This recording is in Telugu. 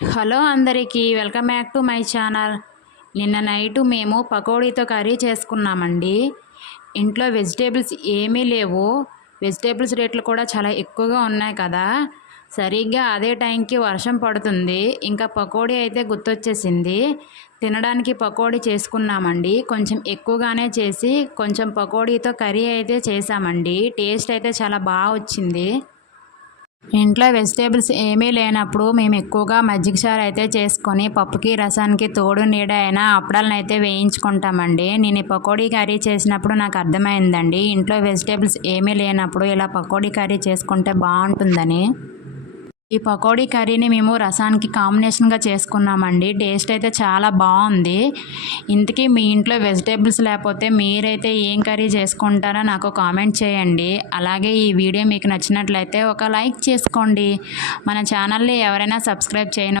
హలో అందరికీ welcome back to my channel. నిన్న నైటు మేము పకోడీతో కర్రీ చేసుకున్నామండి. ఇంట్లో వెజిటేబుల్స్ ఏమీ లేవు. వెజిటేబుల్స్ రేట్లు కూడా చాలా ఎక్కువగా ఉన్నాయి కదా. సరిగ్గా అదే టైంకి వర్షం పడుతుంది. ఇంకా పకోడీ అయితే గుర్తొచ్చేసింది. తినడానికి పకోడీ చేసుకున్నామండి. కొంచెం ఎక్కువగానే చేసి కొంచెం పకోడీతో కర్రీ అయితే చేసామండి. టేస్ట్ అయితే చాలా బాగా వచ్చింది. ఇంట్లో వెజిటేబుల్స్ ఏమీ లేనప్పుడు మేము ఎక్కువగా మజ్జిగ చారు అయితే చేసుకొని పప్పుకి రసానికి తోడు నీడ అయినా అప్పడాలను అయితే వేయించుకుంటామండి. నేను ఈ పకోడీ కర్రీ చేసినప్పుడు నాకు అర్థమైందండి, ఇంట్లో వెజిటేబుల్స్ ఏమీ లేనప్పుడు ఇలా పకోడీ కర్రీ చేసుకుంటే బాగుంటుందని. ఈ పకోడీ కర్రీని మేము రసానికి కాంబినేషన్గా చేసుకున్నామండి. టేస్ట్ అయితే చాలా బాగుంది. ఇంతకీ మీ ఇంట్లో వెజిటేబుల్స్ లేకపోతే మీరైతే ఏం కర్రీ చేసుకుంటారో నాకు కామెంట్ చేయండి. అలాగే ఈ వీడియో మీకు నచ్చినట్లయితే ఒక లైక్ చేసుకోండి. మన ఛానల్ని ఎవరైనా సబ్స్క్రైబ్ చేయను